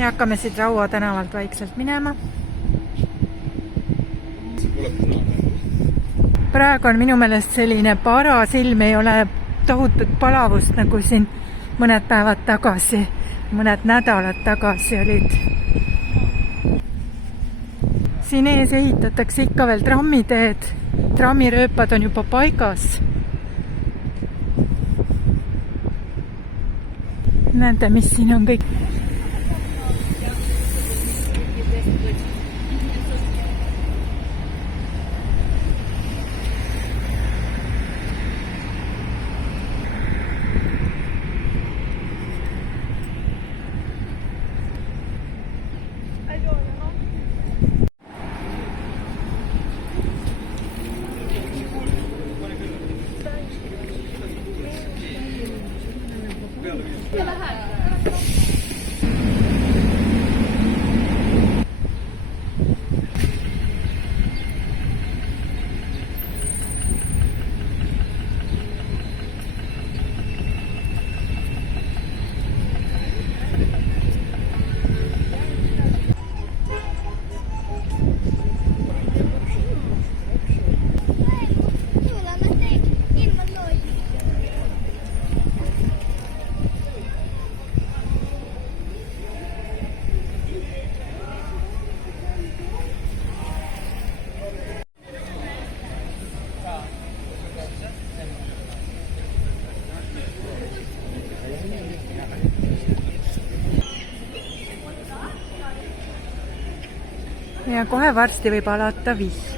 ja hakkame siit Raua tänavalt vaikselt minema. Praegu on minu meelest selline paras ilm, ei ole tohutut palavust nagu siin mõned päevad tagasi, mõned nädalad tagasi olid. Siin ees ehitatakse ikka veel trammiteed, trammirööpad on juba paigas. Näete, mis siin on kõik. Ja kohe varsti võib alata vihma.